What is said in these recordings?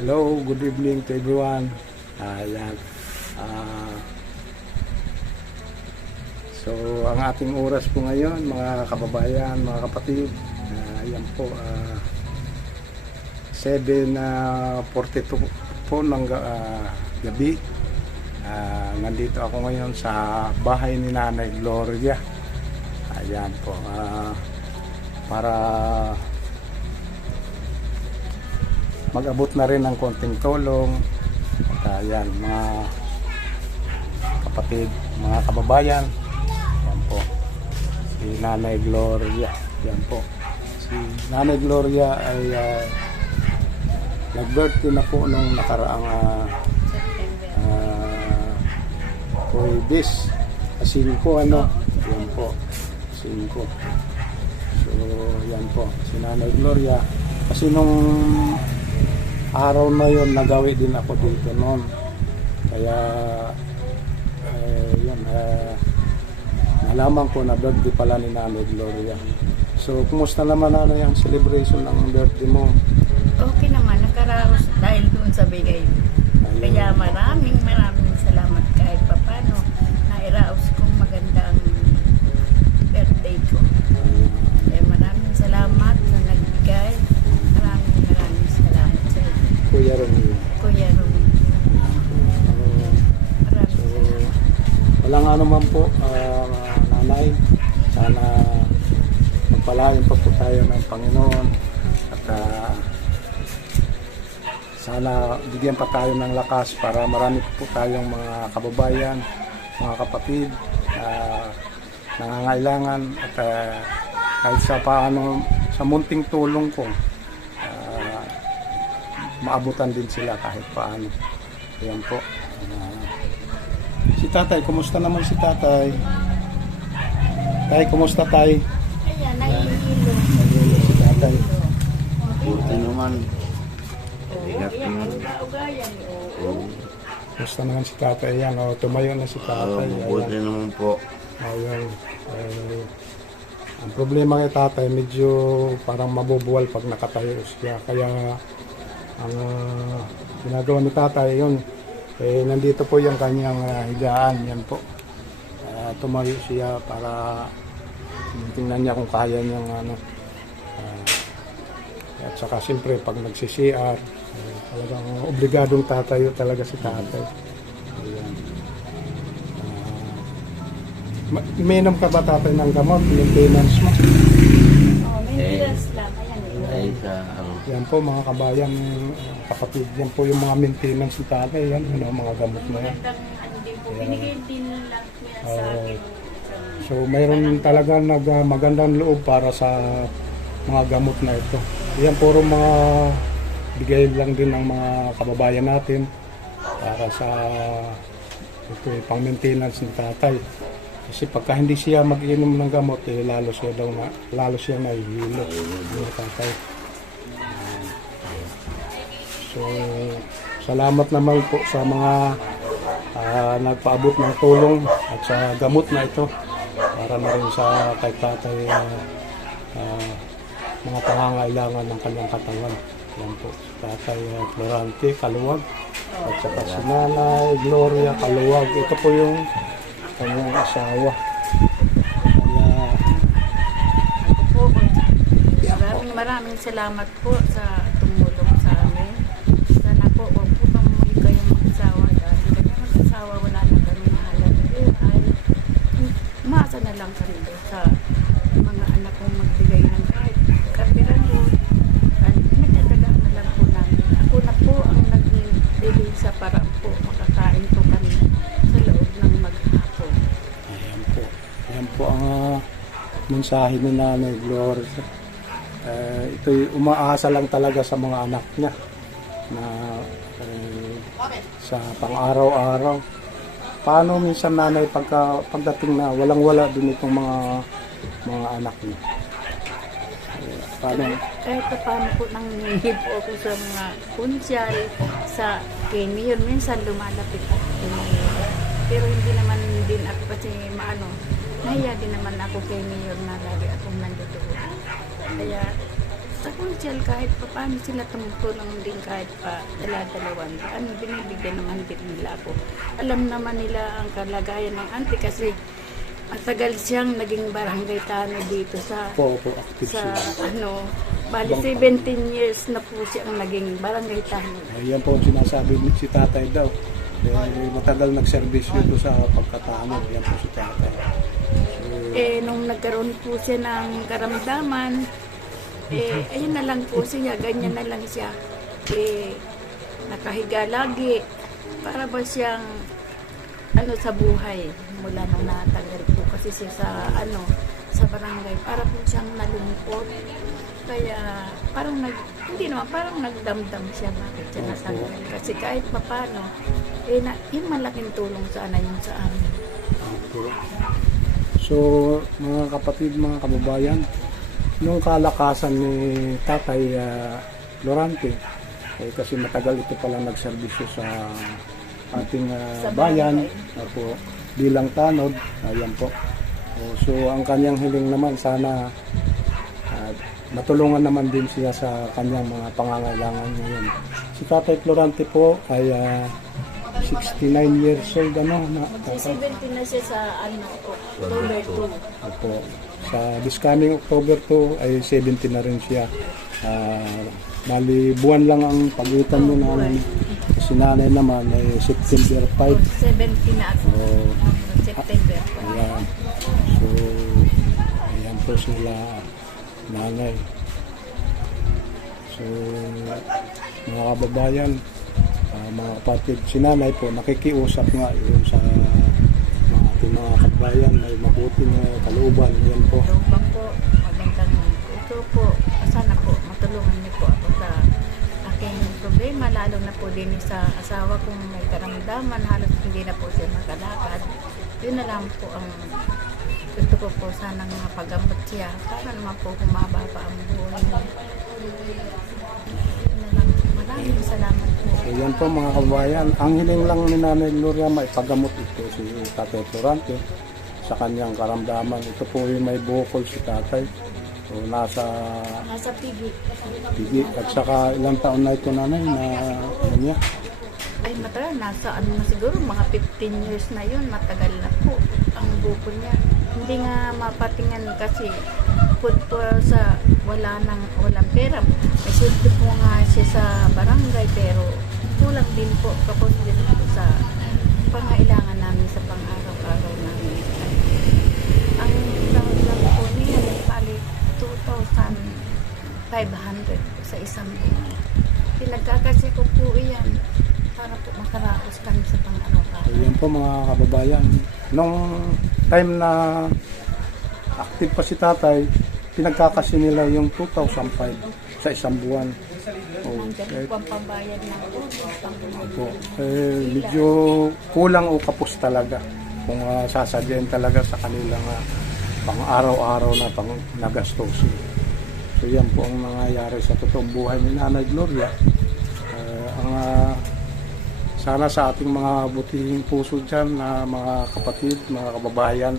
Hello, good evening to everyone. Ayan. Ah, so, ang ating oras po ngayon, mga kababayan, mga kapatid, ayan po, 7:42 po ng gabi. Nandito ako ngayon sa bahay ni Nanay Gloria. Ayan po, para mag-abot na rin ng konting tulong. At ayan, mga kapatid, mga kababayan, ayan po, si Nanay Gloria. Ayan po, si Nanay Gloria ay nag-birthday na po nung nakaraang Huwebes, 5 ano, ayan po, 5. So ayan po, si Nanay Gloria, kasi nung araw na yon nagawi din ako dito noon, kaya nalaman ko na birthday pala ni Nanay Gloria. So kumusta naman Nanay ang celebration ng birthday mo? Okay naman, nakaraos dahil doon sa bigay. Kaya maraming salamat kahit papano nairaos kong magandang birthday ko. Kaya maraming salamat na nagbigay. Maraming salamat sa iyo. Kuya Romeo. Kuya Romeo. Maraming salamat. Walang ano man po, Nanay, sana magpalain pa po tayo ng Panginoon at sana bigyan pa tayo ng lakas para marami po tayong mga kababayan, mga kapatid nangangailangan at kahit sa paano, sa munting tulong ko, maabutan din sila kahit paano. Ayan po. Si Tatay, kumusta naman si Tatay? Tay, kumusta Tay? Ayan, nahihilo. Nahihilo si Tatay. Buti naman. Ingat Yan, naman. ang kaugayan. Kumusta naman si Tatay? Ayan, tumayo na si Tatay. Buti Ayan. naman po. Ayun. Ang problema kay Tatay, medyo parang mabubuwal pag nakatayo siya. Kaya ang ginagawa ni Tatay, yun, nandito po yung kanyang higaan. Yan po. Tumayo siya para tingnan niya kung kaya niyang at saka siyempre pag nagsisiar, talagang obligadong tatayo talaga si Tatay. Ayan. Uminom ka ba Tatay ng gamot? Maintenance mo? Maintenance lang. Ayan. Ay sa Yan po mga kabayan, kapatid. Yan po yung mga maintenance ni Tatay. Yan, mga gamot na yan. Magandang ano din po. Binigay din lang niya sa akin. So mayroon talagang magandang loob para sa mga gamot na ito. Yan puro mga bigay lang din ng mga kababayan natin para sa ito, pang maintenance ni Tatay. Kasi pagka hindi siya mag-inom ng gamot, lalo siya nahihilo ni Tatay. So salamat naman po sa mga nagpaabot ng tulong at sa gamot na ito para na rin sa kay Tatay mga pangangailangan ng kanyang katawan. Yan po, si Tatay Florante Kaluwag at saka si Nanay Gloria Kaluwag. Ito po yung kanyang asawa. Kaya, Ako po, maraming salamat po sa tumulong sa amin. Sana po, huwag po kami kayong mag-asawa dahil kami mag-asawa, wala na kami mahalang buhay. Umasa na lang kami doon sa mga anak kong magbigay ng kahit kapiran doon. At nagtatagaan na lang po namin. Ako na po ang nagbibigay sa parang po makakain po kami sa loob ng maghapon. ayan po. Ayan po ang mensahe ni Nanay Gloria. Ito'y umaasa lang talaga sa mga anak niya na sa pang-araw-araw. Paano minsan Nanay pagdating na walang-wala din itong mga anak niya? Paano? Kahit pa paano po nanginghihib po ako sa mga kunsyal, sa Mayor, minsan lumalapit ako kay Mayor. Pero hindi naman din ako kasi nahiya din naman ako kay Mayor na lagi akong nandito. Kaya sa konsyal kahit pa paano sila tumutulong din kahit pa dala-dalawan. Binibigyan naman din nila ako. Alam naman nila ang kalagayan ng auntie kasi matagal siyang naging barangay tano dito sa Opo, active sa sila. bali 17 years na po siyang naging barangay tano. Yan po ang sinasabi ni si tatay daw. Matagal nagserbisyo ito sa pagkatano. Yan po si tatay. Nung nagkaroon po siya ng karamdaman, ayun na lang po siya, ganyan na lang siya. Nakahiga lagi. Para ba siyang sa buhay mula nung natanggal po kasi siya sa barangay. Para po siyang nalungkot. Kaya parang parang nagdamdam siya bakit siya natanggal. Kasi kahit papano, yung malaking tulong sana yun sa amin. So, mga kapatid, mga kababayan, nung kalakasan ni Tatay Lorante, kasi matagal ito palang nagserbisyo sa ating Sa bayan, barangay. po, bilang tanod, ayan po. So, ang kanyang hiling naman, sana matulungan naman din siya sa kanyang mga pangangailangan ngayon. Si Tatay Lorante po ay 69 years old, na 70 na siya sa October 2. Opo. Sa this coming October 2 ay 70 na rin siya. Bali, buwan lang ang pagitan mo namin. Si nanay naman ay September 5. 70 na ako. So, September 5. ayan. So, ayan po sila nanay. So, mga kababayan, mga kapatid, si nanay po nakikiusap nga yun sa ating mga kababayan, may mabuting kalooban. Yan po. Lubang po, magandang ito po. Sana po, matulungan niyo po ako sa aking problema, lalo na po din sa asawa kong may karamdaman, halos hindi na po siya makalakad. Yun na lang po ang gusto ko po sana mapagamot siya para naman po humaba pa ang buhay niya. Yun na lang. Maraming salamat po. Ayan po mga kababayan, ang hiling lang ni Nanay Gloria maipagamot ito si Tatay Lorante sa kanyang karamdaman. Ito po yung may bukol si Tatay. So, nasa Pigi. pigi. At saka ilang taon na ito nanay na niya. Ay, matagal. Nasa na siguro, mga 15 years na yun. Matagal na po ang bukol niya. Hindi nga mapatingan kasi put po sa walang pera. May sweldo po nga siya sa barangay pero kulang din po. Kapos din po sa pangailangan namin sa pang-araw-araw namin. Ang sahod lang po niya, pali 2,500 sa isang buwan. Pinagkakasya ko po iyan para po makaraos kami sa pang-araw-araw. Ayan po mga kababayan. Nung time na active pa si Tatay, pinagkakasi nila yung 2,005 sa isang buwan. Nandiyan po ang pambayad ng Po, medyo kulang o kapos talaga kung sasadyain talaga sa kanilang pang-araw-araw na nagastusin. So yan po ang nangyayari sa totoong buhay ni Nanay Gloria. Sana sa ating mga butihing puso dyan na mga kapatid, mga kababayan,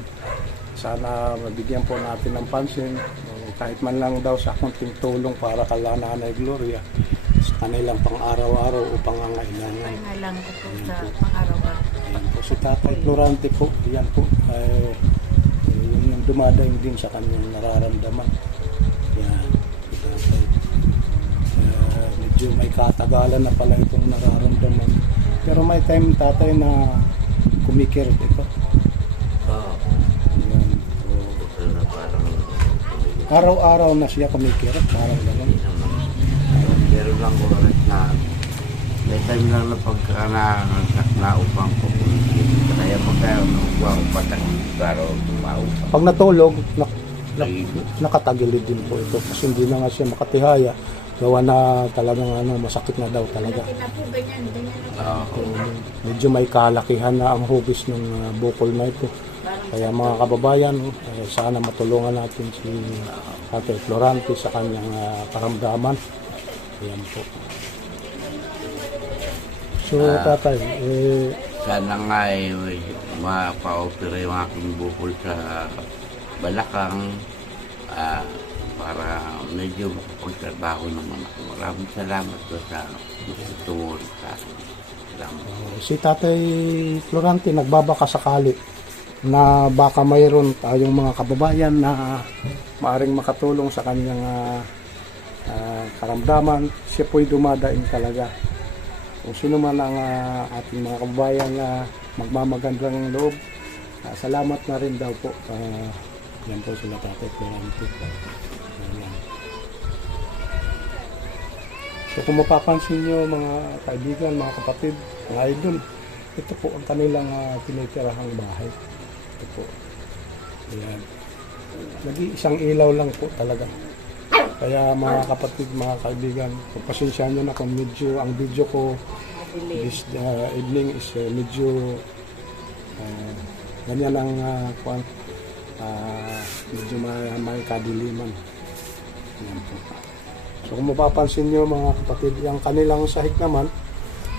sana mabigyan po natin ng pansin kahit man lang daw sa konting tulong para kala Nanay Gloria sa kanilang pang-araw-araw o pangangailangan. Kaya lang ko po sa pang-araw-araw. Ayan po si Tatay Lorante po, yan po, yung dumadaing din sa kanyang nararamdaman. Yan, si Tatay. Medyo may katagalan na pala itong nararamdaman. Pero may time Tatay na kumikirot ito. Oo. Yan. Ito na parang Araw-araw na siya kumikirot, parang gano'n. pero lang ko na may time lang na pagka naupang ko kaya pagka nakuha ko patang pero maupang Pag natulog, naigo. nakatagilid din po ito kasi hindi na nga siya makatihaya. Gawa na talagang masakit na daw talaga. Laki na po, ganyan na. Medyo may kalakihan na ang hugis ng bukol na ito. Kaya mga kababayan, sana matulungan natin si Tatay Lorante sa kanyang karamdaman. Ayan po. So Tatay, Sana nga mapa-opera yung aking bukol sa balakang para medyo makapagtrabaho naman ako. Maraming salamat po sa tumulong sa akin. Salamat. Si Tatay Florante nagbabaka sakali na baka mayroon tayong mga kababayan na maaring makatulong sa kanyang karamdaman. Siya po'y dumadaing talaga. Kung sino man ang ating mga kababayan na magmamagandang loob, salamat na rin daw po. Yan po sila Tatay Florante. Ayan. So kung mapapansin nyo mga kaibigan, mga kapatid, mga idol, ito po ang kanilang tinitirahang bahay. Ito po. Ayan. Nag-iisang ilaw lang po talaga. Kaya mga kapatid, mga kaibigan, pagpasensyahan nyo na kung medyo ang video ko this evening is medyo ganyan ang medyo may kadiliman. Ayan po. So kung mapapansin nyo mga kapatid, yung kanilang sahig naman,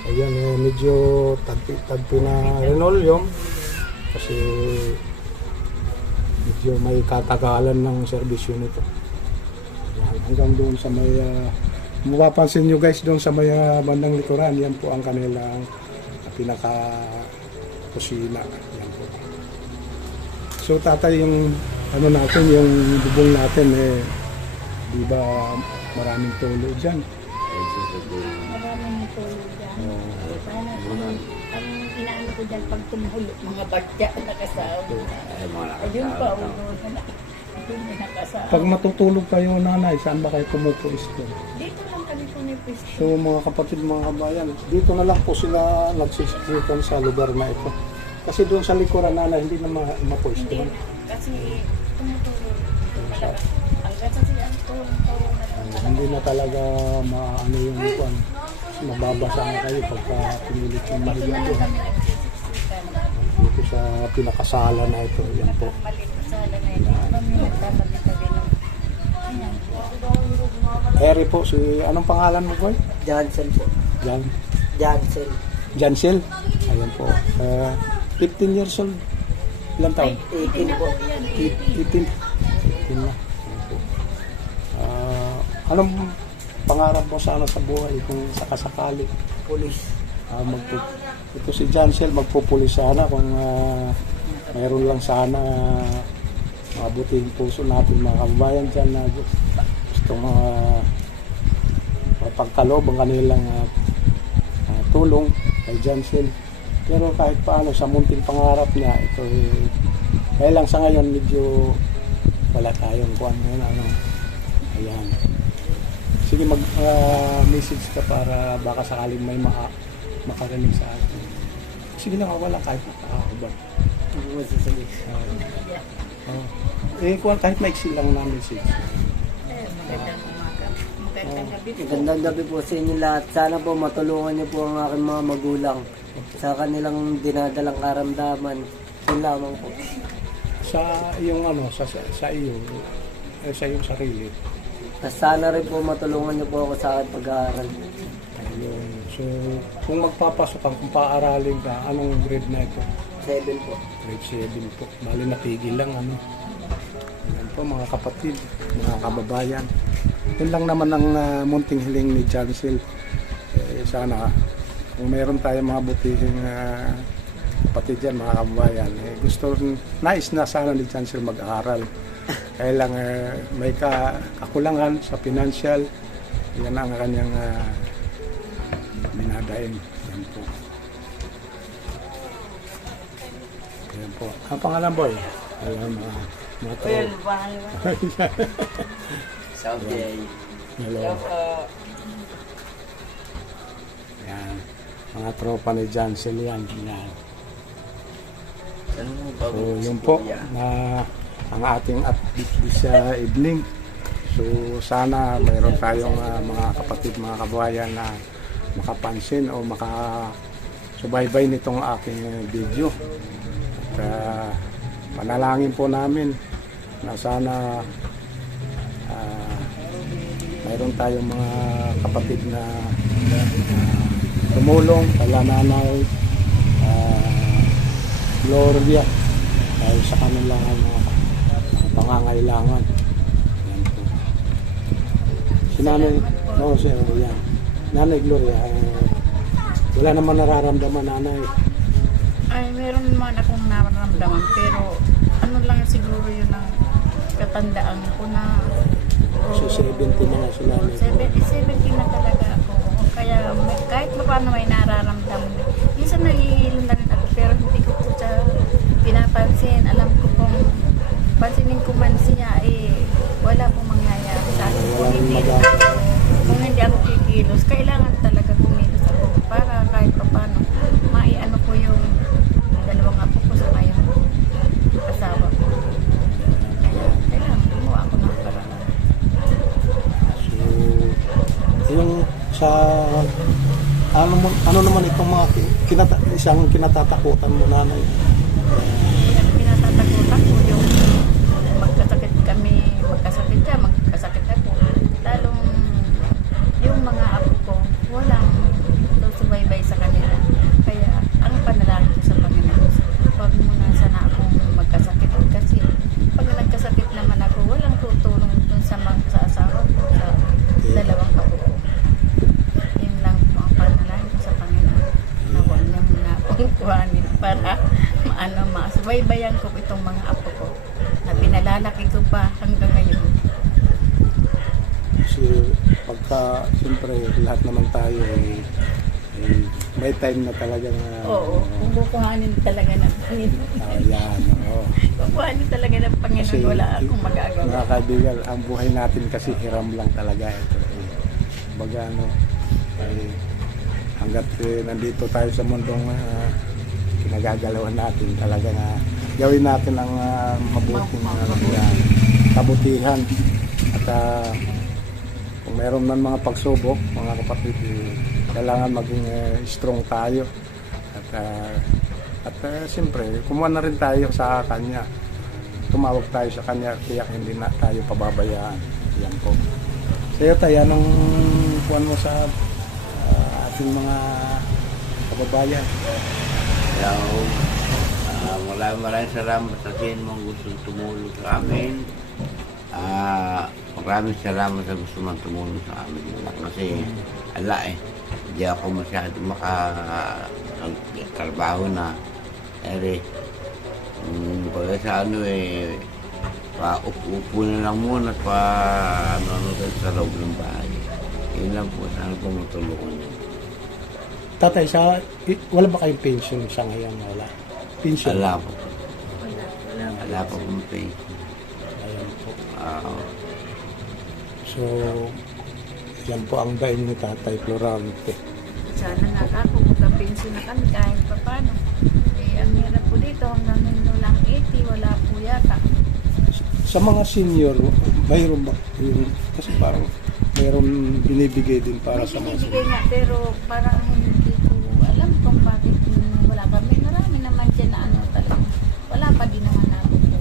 ayan medyo tagpi na linoleum kasi medyo may katagalan ng serbisyo nito. Ayan, hanggang doon sa may mapapansin nyo guys, doon sa may bandang likuran, yan po ang kanilang pinaka kusina. Yan po. So tatay, yung ano natin, yung bubong natin di ba maraming tulo dyan. Maraming tulog dyan. Ang inaano ko dyan pag tumuhulog, mga batya nakasawa. Ayun pa, ulo na. Ayun na nakasawa. Pag matutulog kayo nanay, saan ba kayo pumupuisto? Dito lang kami pumipisto. So mga kapatid, mga kabayan, dito na lang po sila nagsisikan sa lugar na ito. Kasi doon sa likuran nanay, hindi na mapuisto. Hindi na. Kasi tumutulog. Hanggang sa sila ang tulong-tulong na lang. Hindi na talaga maano yung kwan. Mababasa na kayo pagka pinilit yung Dito mahiga na lang doon. kami nagsisiksikan. Dito sa pinakasala na ito. Yan po. Maliit na sala na yun. Kami nagtapat na tabi ng... Ayan. Eri po, si anong pangalan mo boy? Johnson po. Jan. Johnson. Jansel. Ayan po. 15 years old. Ilang taon? 18 po. 18. 18 na. Ayan po. Anong pangarap mo sana sa buhay kung sakasakali? Police. Ito si Jansel, magpupulis sana kung mayroon lang sana mabutihing puso natin mga kababayan dyan na gusto mapagkaloob ang kanilang tulong kay Jansel. Pero kahit paano sa munting pangarap niya, ito kaya lang sa ngayon medyo wala tayong kuwan ngayon. Ayan. Sige, mag-message ka para baka sakaling may makarinig sa atin. Sige lang, wala kahit nakakabag. Hindi mo sasabi. Kuwan kahit maiksi lang na message. Magandang umaga. Magandang gabi po. Magandang gabi po sa inyo lahat. Sana po matulungan niyo po ang aking mga magulang sa kanilang dinadalang karamdaman. Yun lamang po. Sa iyong sa iyo, sa iyong sarili. At sana rin po matulungan niyo po ako sa aking pag-aaral. Ayun. So, kung magpapasok kang, kung paaralin ka, anong grade na ito? 7 po. Grade 7 po. Bali natigil lang, Yan po mga kapatid, mga kababayan. Yun lang naman ang munting hiling ni Jansel. Sana, kung meron tayong mga butihing kapatid dyan, mga kababayan, nais na sana ni Jansel mag-aaral. Kaya lang may kakulangan sa financial. Yan ang kanyang minadain. Yan po. Yan po. Ang pangalan boy? Ayan, mga troll. Saudi. Hello. Yan. Mga tropa ni Jansel yan. Yan. So, yun po na ang ating update sa evening. So, sana mayroon tayong mga kapatid, mga kababayan na makapansin o makasubaybay nitong aking video. At panalangin po namin na sana mayroon tayong mga kapatid na tumulong kala Nanay Gloria dahil sa kanilang pangangailangan. Yan po. Nanay, salamat po. oo, sir, yan. Nanay Gloria, wala naman nararamdaman nanay. Ay, meron naman akong nararamdaman, pero ano lang siguro yun ang katandaan ko na Kasi 70 na nga si nanay. 70 na talaga ako. Kaya kahit pa paano may nararamdaman. Minsan nahihilo na rin ako, pero hindi ko po siya pinapansin. Alam ko pong pansinin ko man siya, wala pong mangyayari sa akin. Kung hindi ako kikilos, kailangan talaga kumilos ako para kahit pa paano maiano ko yung dalawang apo ko sa ngayon asawa ko. Kaya kailangan gumawa ako ng paraan. So, yung sa ano naman itong mga isang kinatatakutan mo nanay? Ang pinatatakutan ko yung magkasakit kami, magkasakit siya, magkasakit ako. Lalong yung mga apo ko, walang susubaybay sa kanila. Kaya ang panalangin ko sa Panginoon, huwag muna sana akong magkasakit. Kasi pag nagkasakit naman ako, walang tutulong dun sa asawa ko, sa dalawang apo ko. Yun lang po ang panalangin ko sa Panginoon. Na huwag niya muna akong kuhanin para masubaybayan ko itong mga apo ko na pinalalaki ko pa hanggang ngayon. Kasi pagka, siyempre, lahat naman tayo may time na talaga na... Oo, kung kukuhanin talaga ng Panginoon. Yan, oo. Kukuhanin talaga ng Panginoon, Kasi, wala akong magagawa. Mga kaibigan, ang buhay natin kasi hiram lang talaga ito. Baga ano, hanggat nandito tayo sa mundong kinagagalawan natin talaga na gawin natin ang mabuting kabutihan. At kung meron man mga pagsubok, mga kapatid, kailangan maging strong tayo. At siyempre, kumuha na rin tayo sa kanya. Tumawag tayo sa kanya, kaya hindi na tayo pababayaan. Yan po. Sa'yo tayo, anong kuhan mo sa ating mga kababayan? Kaya maraming salamat sa mong gustong tumulong sa amin. Maraming salamat sa gusto mong tumulong sa amin. Kasi hindi ako masyado makatrabaho na. Pagka sa paupo na lang muna at sa loob ng bahay. Yun lang po, sana po matulungan niyo. Tatay, wala ba kayong pension sa ngayon? Wala. Pension? Wala po. Wala po kong pension. Ayan po. So, yan po ang daing ni Tatay Florante. Sana nga ako, magka-pension na kami kahit pa paano. Ang hirap po dito, hanggang nino lang 80, wala po yata. Sa mga senior, mayroon ba yung, kasi parang mayroon binibigay din para May sa mga binibigay nga, pero parang hindi ko alam kung bakit wala kami. Marami naman dyan na talaga. Wala pa din naman ako po.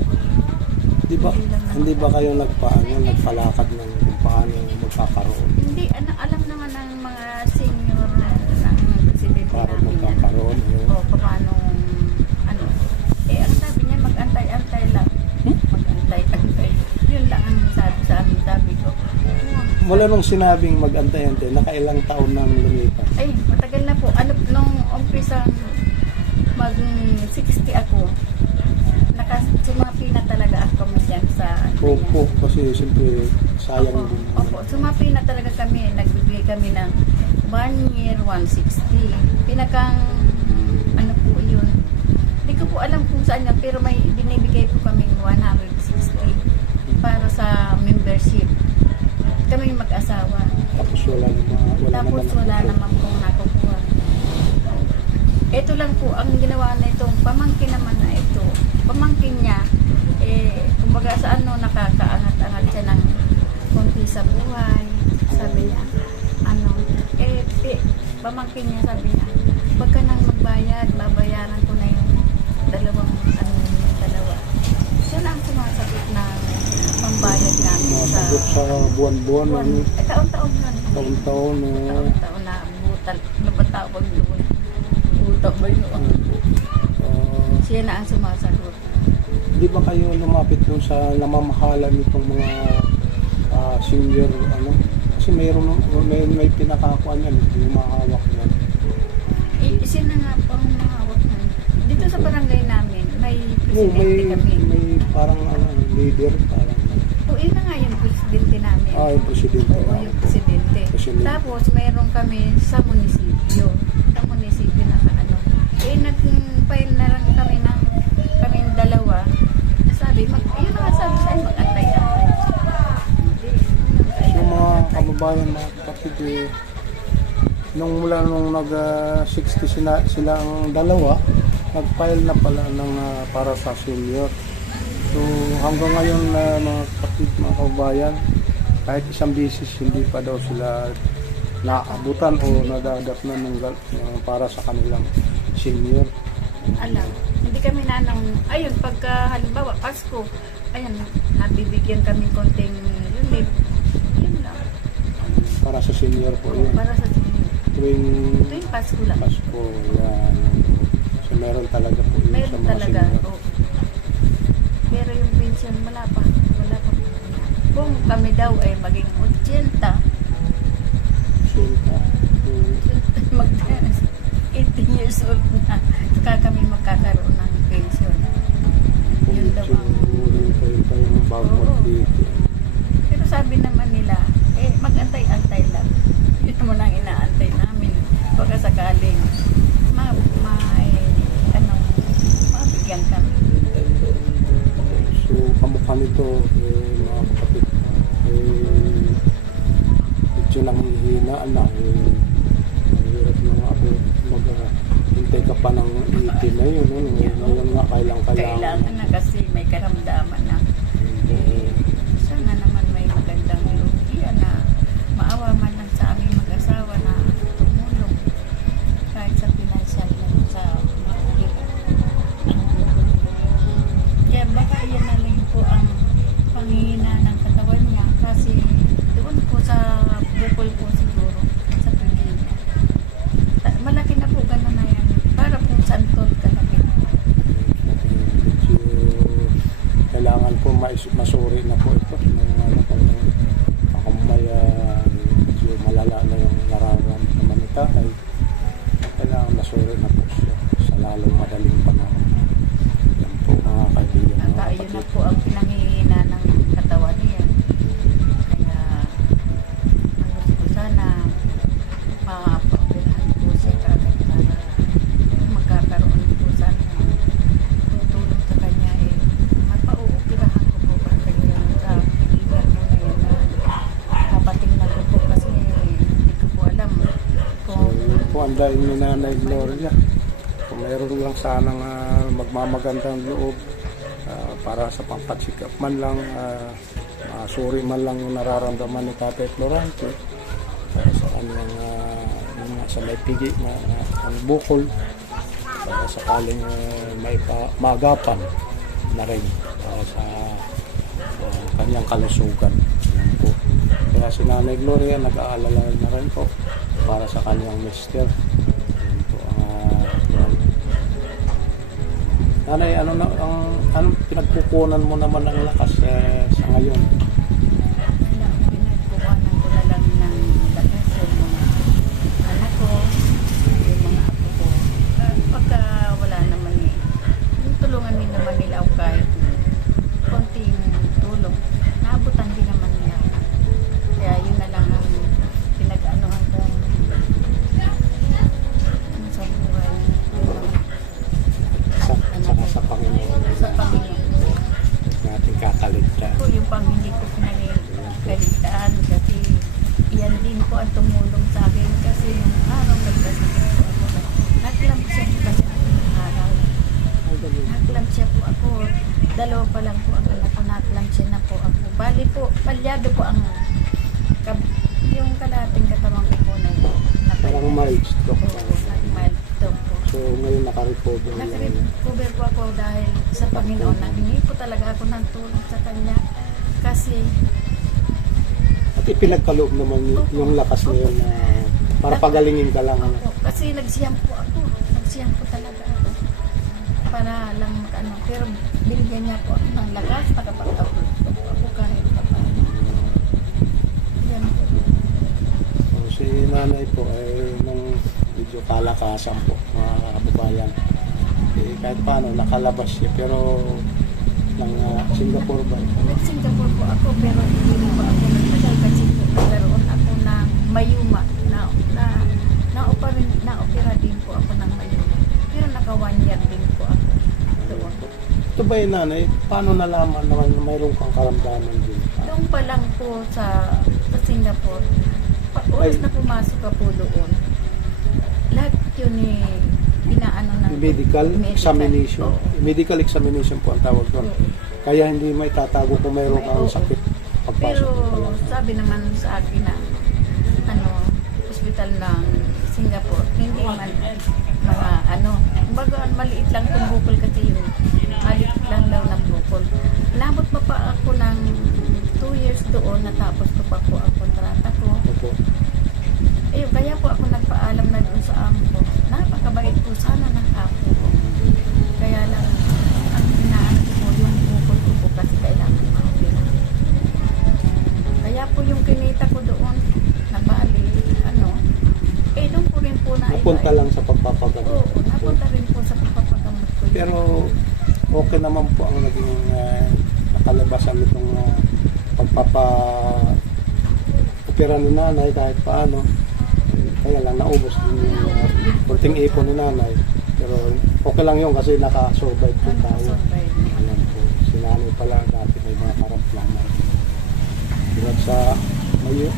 Hindi ba kayo nagpalakad ng kung paano magkakaroon? Hindi, alam naman ng mga senior ng presidente Para namin. magkakaroon. O, paano, ang sabi niya, mag-antay-antay lang. Mag-antay-antay. Yun lang ang sabi sa amin. Sabi ko, Wala nung sinabing mag-antay-antay, nakailang taon nang lumipas. ay, matagal na po. Nung umpisang mag-60 ako, sumapi na talaga ako dyan sa... Opo, kasi siyempre sayang din. Opo, sumapi na talaga kami. Nagbibigay kami ng 1 year, 160. Pinakang, po yun. Hindi ko po alam kung saan yan, pero may binibigay po kami 160 para sa membership. Kami mag-asawa. Tapos wala naman pong nakukuha. Ito lang po, ang ginawa na itong pamangkin naman na ito. Pamangkin niya, kumbaga sa nakakaangat-angat siya ng konti sa buhay. Sabi niya, pamangkin niya sabi niya, huwag ka nang magbayad, babayaran ko na yung dalawa. Siya lang sumasagot na pambayad namin masagot sa buwan-buwan. taon-taon na. Taon-taon. Taon-taon na butal. Nabatawag doon. Butal ba yun? Siya na ang sumasagot. Di ba kayo lumapit dun sa namamahala nitong mga senior, kasi may pinakakuan yan, yung mahawak yan. Sino nga po ang mahawak nun? Dito sa barangay namin, may Oo, presidente kami. may parang leader, parang O, yun na nga yung presidente namin. yung presidente. Oo, yung presidente. Presidente. Tapos, mayroon kami sa munisipyo. Sa munisipyo na ano. Nag-file na lang kami ng kaming dalawa. Sabi, yun na nga sabi sa'yo, mag-antay-antay. Yung mga kababayan, mga kapatid, nung nag-60 sila ang dalawa, nag-file na pala ng para sa senior. So hanggang ngayon mga kapatid, mga kababayan, kahit isang bisis hindi pa daw sila naabutan o nadadap na ng para sa kanilang senior. Alam, hindi kami nanang, ayun, pagka halimbawa Pasko, ayun, nabibigyan kami konting relief. Yun lang. Para sa senior po Oo, yun. para sa senior. Tuwing Pasko lang. Pasko, yan. So meron talaga po yun sa Meron mga talaga. senior. Oo. Pero yung pension, wala pa. Wala pa. Kung kami daw ay maging 80, Senta. mag 18 years old na, saka kami magkakaroon ng pension. Yun daw ang... yung bago Oo. mag-date. Pero sabi naman nila, mag-antay-antay lang. Yun mo nang inaantay namin. Baka sakaling mabigyan kami. So, kamukha nito, mga kapatid, medyo nanghihinaan na. Mahirap na nga ako hintay ka pa ng 18 na yun. Ngayon nga, Kailangan na kasi may karamdaman na. Sana naman may magandang lugian na maawa man lang sa aming mag-asawa na tumulong kahit sa financial na sa kaya baka yan na lang po ang panghihina ng katawan niya kasi doon po sa bukol po siguro sa pagin niya. Malaki na po gano'n na yan para po santol kalaki. Kailangan po masuri na po ito. Kung may medyo malala na yung nararamdaman ni tatay, kailangan masuri na po siya sa lalong madaling panahon. Yan po mga kaibigan, mga Ayun kapatid. na po ang pinangihina ng katawan niya. Kaya ang gusto ko sana mapaoperahan po siya kagad para magkakaroon po sana tutulong sa kanya mapauoperahan ko po para kanya sa pigilan mo na yan na kapatingnan ko po kasi hindi ko po alam So, kung yun po ang dahil ni Nanay Gloria. Kung mayroon lang sanang magmamagandang loob para sa pampatsikap man lang, masuri man lang yung nararamdaman ni Tatay Florante sa kanyang sa may pigi na ang bukol para sakaling may maagapan na rin para sa kanyang kalusugan. Yan po. Kaya si Nanay Gloria nag-aalala na rin po para sa kanyang mister. Yan po. Nanay, anong pinagkukunan mo naman ng lakas sa ngayon? pinagkukuhanan ko na lang ng lakas yung mga anak ko, yung mga apo ko. Pagka wala naman tulungan din naman nila ako kahit konting tulong. Naabutan din naman nila. Kaya yun na lang ang pinag-anuhan ko sa buhay. Saka sa Panginoon Sa Panginoon. natin kakaligtaan. Po yung pang hindi ko pinagkalitaan kasi iyan din po ang tumulong sa akin kasi yung araw nagkasakit po ako. Naglamp siya po kasi ako ng araw. Naglamp siya po ako. Dalawa pa lang po ang anak ko. Naglamp siya na po ako. Bali po, palyado po ang yung kalating katamang ko po na yun. Parang mild stroke Oo, na. mild stroke po. So ngayon naka-recover na. Nag-recover po ako dahil sa Panginoon. Naghingi po talaga ako ng tulong sa Kanya kasi At ipinagkaloob naman yung lakas na yun na para pagalingin ka lang. opo, kasi nagsiyam po ako. Nagsiyam po talaga ako. Para lang ano, pero binigyan niya po ako ng lakas, nakapag-upload po ako kahit pa paano. Yan po. Si nanay po ay nung medyo kalakasan po, mga kababayan. Eh, kahit paano, nakalabas siya, pero ng Singapore ba? Nag-Singapore po ako pero hindi na po ako nagtagal kasi po nagkaroon ako ng mayuma na-opera din po ako ng mayuma. Pero naka 1 year din po ako doon. Ito ba yung nanay? Paano nalaman naman na mayroon kang karamdaman din? Doon pa lang po sa Singapore, oras na pumasok ka po doon, lahat yun inaano ng Medical examination. Oo. Medical examination po ang tawag doon. Oo. Kaya hindi may tatago kung mayroon kang Oo. sakit pagpasok Pero mo pa lang. sabi naman sa akin na hospital ng Singapore, hindi man mga kumbaga maliit lang itong bukol kasi yun. Maliit lang daw ng bukol. Labot pa pa ako ng 2 years doon, natapos ko pa po ang kontrata ko. Opo. Eh, kaya po ako nagpaalam na doon sa amo ko. Napakabait po sana ng amo ko. Kaya lang, ang inaano ko po yung bukol ko po kasi kailangan makapila. Kaya po yung kinita ko doon, na bali, doon po rin po na Napunta lang sa pagpapagamot. Oo, napunta rin po sa pagpapagamot ko. Pero okay naman po ang naging nakalabasan nitong pagpapa-opera ni nanay kahit paano. Kaya lang naubos din yung kunting ipon ni nanay. Pero okay lang yun kasi nakasurvive po tayo. Ayan po, si nanay pala dati may mga karamdaman. Tulad sa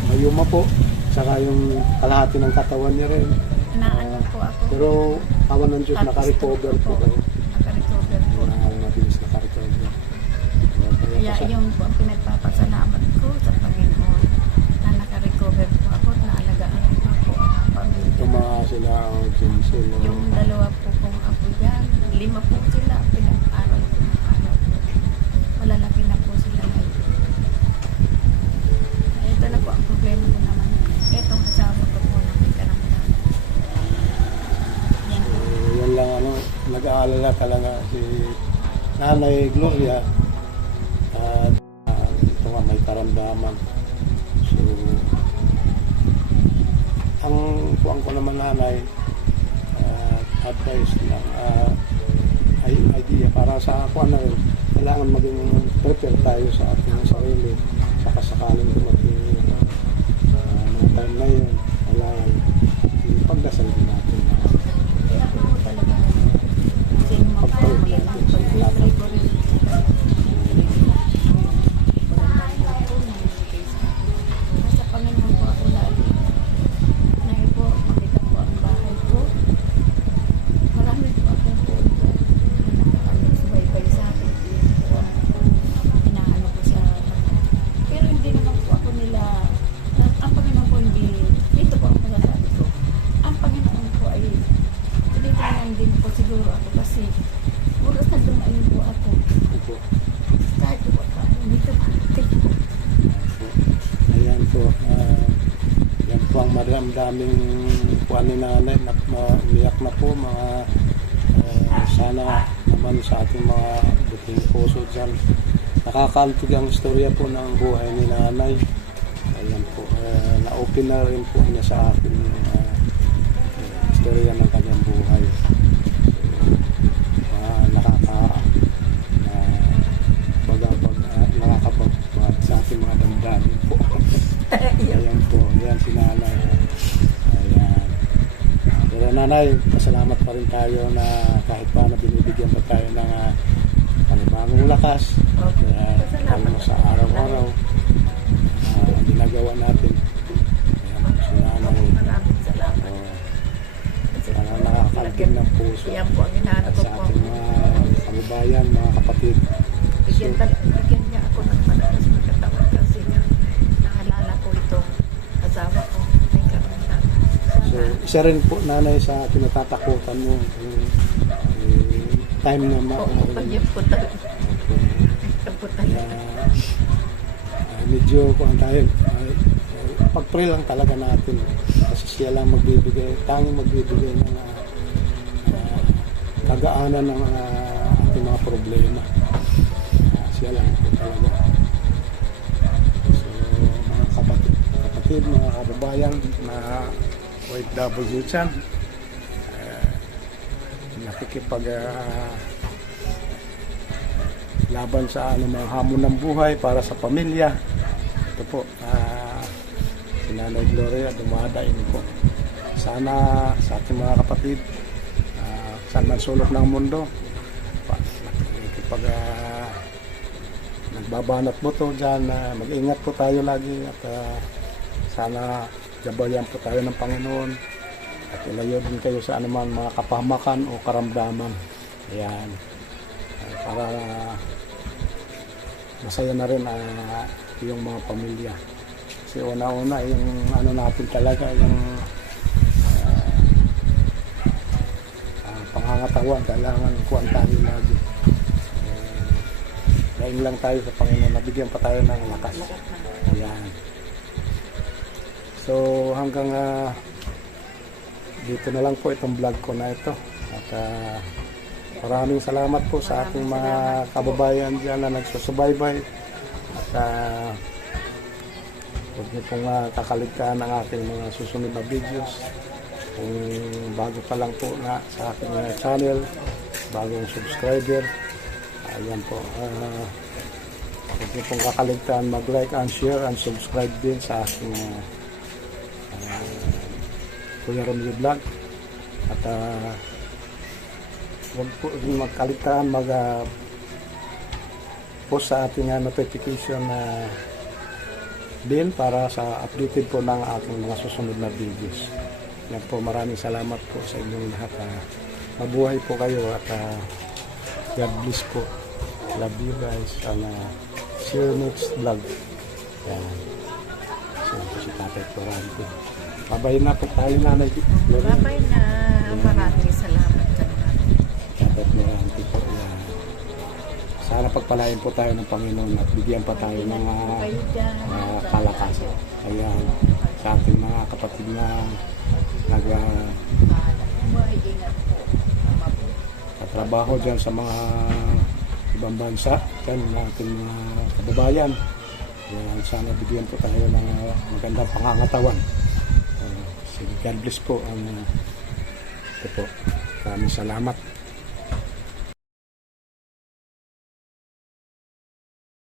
mayuma po, saka yung kalahati ng katawan niya rin. Naano po ako. Pero awan ng Diyos, Tapos naka-recover po kayo. Naka-recover po. Mabilis naka-recover. Kaya yun po ang pinagpapasalamat ko sa Panginoon na naka-recover po ako, naalagaan ko po ang pamilya. Ito mga sila ang Jinsil. Yung 2 po kong apo yan, 5 po sila, pinag-aral ko ng aral ko. Malalaki na po sila ngayon. Ito na po ang problema ko naman. Itong asawa ko po na may karamdaman. Yan po. Yan lang nag-aalala talaga si Nanay Gloria at ito nga may karamdaman. So, ang kuwang ko naman nanay advice lang ay idea para sa kuwan na rin. Kailangan maging prepare tayo sa ating sarili sa kasakaling dumating mga time na yun. Kailangan pagdasal din natin. Kaya po talaga kasi yung mga pamilya ng pag-pray ko rin. Nasa Panginoon po ako lagi. Nahi po, makita po ang bahay ko. Marami po akong po ito na subaybay sa akin. Po ang inaano ko sa pero hindi naman po ako nila ang Panginoon po hindi dito po ang masasabi ko. Ang Panginoon po ay tinitingnan din po siguro ako kasi oras na dumain po ako. Ito. Kahit po ako dito po. Ayan po. Yan po ang maramdaming kuwan ni nanay na umiyak na po mga sana naman sa ating mga buting puso dyan. Nakakaltig ang istorya po ng buhay ni nanay. Ayan po. Na-open na rin po niya sa akin yung istorya ng kanyang buhay. Nakakapag sa ating mga damdamin po. Ayan po, ayan si nanay. Ayan. Pero nanay, pasalamat pa rin tayo na kahit paano binibigyan pa tayo ng panibagong lakas. Kaya alam mo sa araw-araw ginagawa natin. Ayan, si nanay. Maraming salamat. Parang nakakalbig ng puso. Yan po ang inaano At ko sa po. ating mga kababayan, mga kapatid. Bigyan niya ako ng malakas na katawan kasi naalala ko itong asawa ko. May karamdaman. So, isa rin po nanay sa kinatatakutan mo yung time na Yun po talaga. Yun po talaga. Medyo kung tayo pag-pray lang talaga natin kasi siya lang magbibigay, tanging magbibigay ng kagaanan ng ating mga problema. Siya lang po talaga. So, mga kapatid kapatid, mga kababayan na OFW dyan. Nakikipag laban sa mga hamon ng buhay para sa pamilya. Ito po, si Nanay Gloria dumadaing po. Sana sa ating mga kapatid, saan man sulok ng mundo, nakikipag nagbabanat mo to dyan, mag-ingat po tayo lagi at sana gabayan po tayo ng Panginoon at ilayo din kayo sa anuman mga kapahamakan o karamdaman. Ayan. Para masaya na rin yung mga pamilya. Kasi una-una yung ano natin talaga, yung pangangatawan, kailangan kuwan tayo lagi. Daing lang tayo sa Panginoon, nabigyan pa tayo ng lakas. Ayan. So hanggang dito na lang po itong vlog ko na ito. At maraming salamat po sa ating mga kababayan dyan na nagsusubaybay. At huwag niyo pong kakaligtaan ang ating mga susunod na videos. Kung bago pa lang po na sa aking channel, bagong subscriber, ayan po, huwag niyo pong kakaligtaan mag-like and share and subscribe din sa aking Kuya Romeo Vlog. At huwag po rin magkaligtaan post sa ating notification din para sa updated po ng ating mga susunod na videos. Yan po, maraming salamat po sa inyong lahat. Mabuhay po kayo at God bless po. Love you guys and see you next vlog. Yan. So, si Tatay Florante. Babay na po tayo, Nanay. Babay na. Maraming salamat sa lahat. Tatay Florante po. Yan. Sana pagpalain po tayo ng Panginoon at bigyan pa tayo ng Kayo dyan. kalakasan. Ayan, sa ating mga kapatid na nagtatrabaho dyan sa mga ibang bansa, dyan ng ating mga kababayan. Ayan, sana bigyan po tayo ng magandang pangangatawan. Sige, God bless po. Ito po. Maraming salamat.